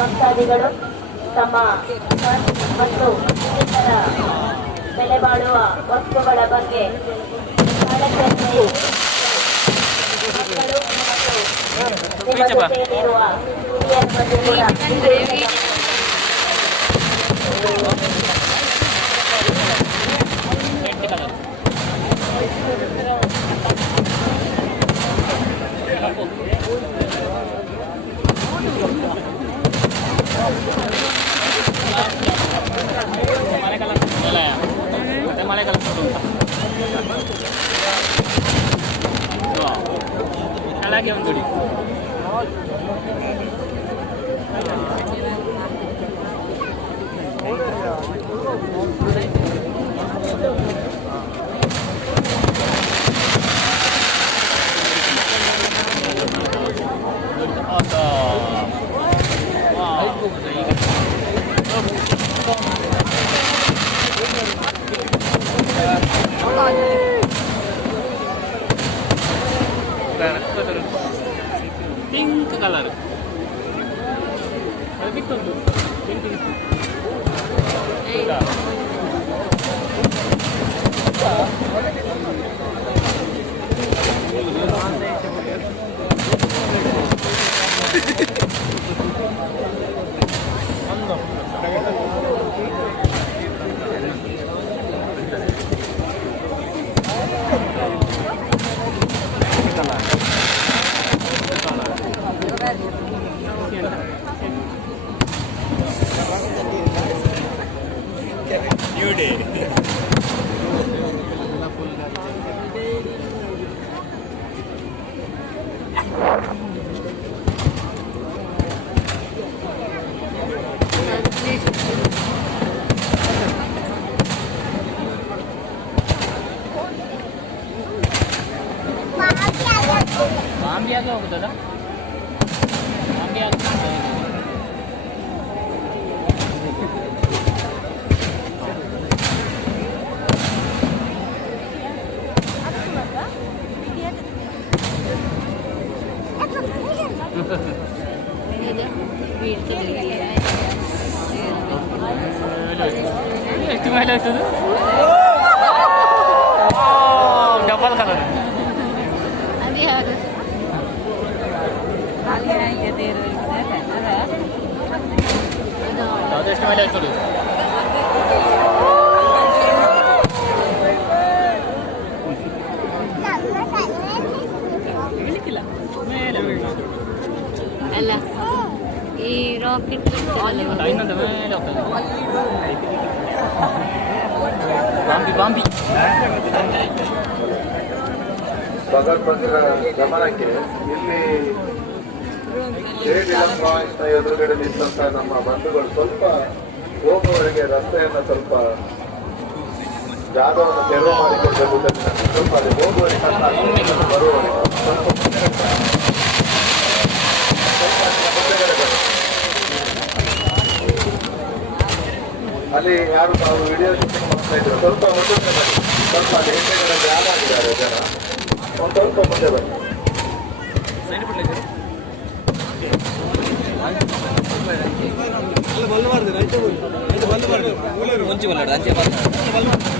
ಭಕ್ತಾದಿಗಳು ತಮ್ಮ ಮತ್ತು ಇನ್ನಿತರ ಬೆಲೆ ಬಾಳುವ ವಸ್ತುಗಳ ಬಗ್ಗೆ ಕಾರ್ಯಕ್ರಮದಲ್ಲಿ ಮಕ್ಕಳು ಮತ್ತು ನಿಮ್ಮ ಜೊತೆಯಲ್ಲಿರುವ ಹಿರಿಯರ ಬಗ್ಗೆ ಕೂಡ పింక్ కలర్. అది పింక్ ఉంది pink pink day. Mom, yeah, go with it. Mom, yeah, go with it. একটু মহিলা শুধু ডাবল কালার అది కాదు అదే ఇరవై అదే ఇష్టమైతే ಅಲ್ಲ ಈ ರಾಕೆಟ್ ಗಮನಕ್ಕೆ ಇಲ್ಲಿ ಎದುರುಗಡೆ ನಿಂತ ನಮ್ಮ ಬಂಧುಗಳು ಸ್ವಲ್ಪ ಹೋಗುವವರೆಗೆ ರಸ್ತೆಯನ್ನು ಸ್ವಲ್ಪ ಜಾಗವನ್ನು ತೆರವು ಮಾಡಿಕೊಂಡು ಸ್ವಲ್ಪ ಅಲ್ಲಿ ಹೋಗುವವರೆಗೆ ಸ್ವಲ್ಪ ಅಲ್ಲಿ ಯಾರು ತಾವು ವಿಡಿಯೋ ಶೂಟಿಂಗ್ ಮಾಡ್ತಾ ಇದ್ರು? ಸ್ವಲ್ಪ ಮುಂದೆ ಬನ್ನಿ. ಸ್ವಲ್ಪ ಅಲ್ಲಿ ಹಿಂದೆಗಡೆ ಜಾಗ ಆಗಿದ್ದಾರೆ ಜನ. ಒಂದು ಸ್ವಲ್ಪ ಮುಂದೆ ಬನ್ನಿ. ಹಿಡ್ದು ಹಿಡ್ದೆ ಬಚ್ಚಿ ತೆಗೀತದೆ ಸೊ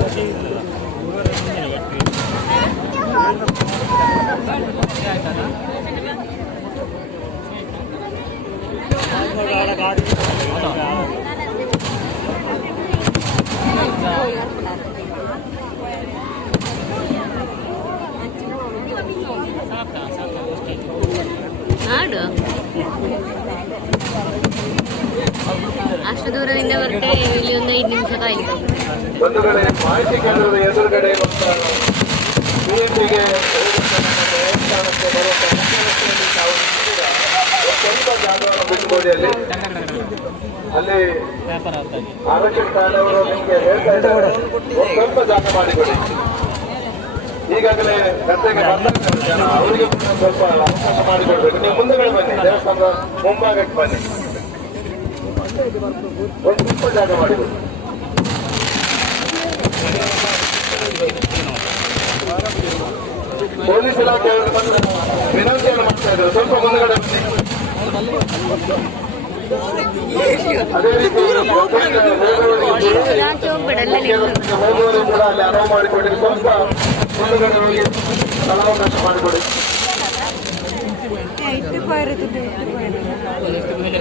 ಅಷ್ಟು ದೂರದಿಂದ ಬರ್ತೇವೆ ಇಲ್ಲಿ ಒಂದು ಐದು ನಿಮಿಷ ಕಾಯಿತು. ಕೇಂದ್ರದ ಅಲ್ಲಿ. ನಿಮಗೆ ಹೇಳ್ತಾ ಇದ್ದಾರೆ. ಸ್ವಲ್ಪ ಜಾಗ ಮಾಡಿಕೊಡಿ. ಈಗಾಗಲೇ ಗದ್ದೆಗೆ ಬಂದಿರ್ತಾರೆ ಅವರಿಗೆ ಸ್ವಲ್ಪ ಅವಕಾಶ ಮಾಡಿಕೊಡ್ಬೇಕು. ನೀವು ಮುಂದೆಗಡೆ ಬನ್ನಿ, ದೇವಸ್ಥಾನದ ಮುಂಭಾಗಕ್ಕೆ ಬನ್ನಿ. ಒಂದು ಸ್ವಲ್ಪ ಜಾಗ ಮಾಡಿಕೊಡಿ. ಪೊಲೀಸ್ ಇಲಾಖೆಯವರು ಬಂದು ವಿನಂತಿಯನ್ನು ಮಾಡ್ತಾ ಇದ್ದಾರೆ. ಸ್ವಲ್ಪ ಮುಂದೆಗಡೆ ಬನ್ನಿ ಅದೇ ರೀತಿ ಹೋಗುವವರಿಗೆ ಆಚೆ ಹೋಗ್ಬೇಡಲ್ಲ ನೀವು ಕೆಲಸಕ್ಕೆ ಹೋಗುವವರು ಕೂಡ ಅಲ್ಲಿ ಅನುವು ಮಾಡಿಕೊಡಿ ಸ್ವಲ್ಪ ಮುಂದುಗಡೆ ಹೋಗಿ ಸ್ಥಳಾವಕಾಶ ಮಾಡಿಕೊಡಿ ಎಷ್ಟು ಮೇಲೆ